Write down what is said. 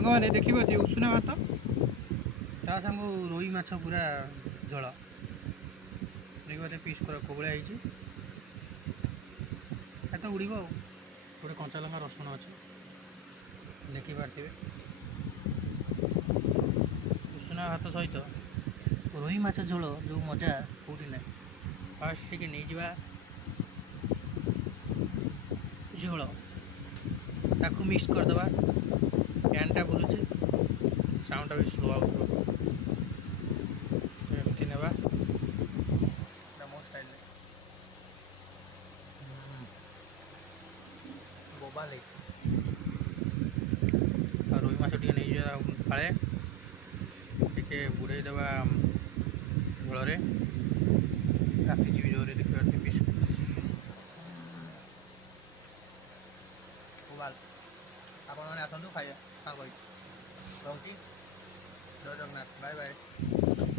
ସାଙ୍ଗମାନେ ଦେଖିବ ଯେ ଉଷୁନା ଭାତ ତା ସାଙ୍ଗ ରୋହି ମାଛ ପୁରା ଝୋଳ ଦେଖିବ ପିସ୍ କରା କୋଭଳିଆ ହେଇଛି। ଏତ ଉଡ଼ିବ ଆଉ ଗୋଟେ କଞ୍ଚା ଲଙ୍କା ରସୁଣ ଅଛି ଦେଖିପାରୁଥିବେ। ଉଷୁନା ଭାତ ସହିତ ରୋହି ମାଛ ଝୋଳ ଯେଉଁ ମଜା କେଉଁଠି ନାହିଁ। ଫାଷ୍ଟ ଟିକେ ନେଇଯିବା ଝୋଳ ତାକୁ ମିକ୍ସ କରିଦେବା। ପ୍ୟାନ୍ଟା ବୁଲୁଛି ସାଉଣ୍ଡଟା ବି ସ୍ଲୋ ଆଉଥିବ ଏମିତି ନେବା ମୋ ଷ୍ଟାଇଲରେ ବୋବାଲ ହେଇଛି। ଆଉ ରୋହି ମାଛ ଟିକେ ନେଇଯିବା ଫାଳେ ଟିକେ ବୁଡ଼େଇ ଦେବା ଝୋଳରେ ରାତିଯିବି ଜୋରରେ ଦେଖିପାରୁଥିବେ ପିସ୍ ବୋବାଲ। ଆପଣମାନେ ଆସନ୍ତୁ ଖାଇବା ସାଙ୍ଗ ହେଇକି। ରହୁଛି। ଜୟ ଜଗନ୍ନାଥ। Bye bye.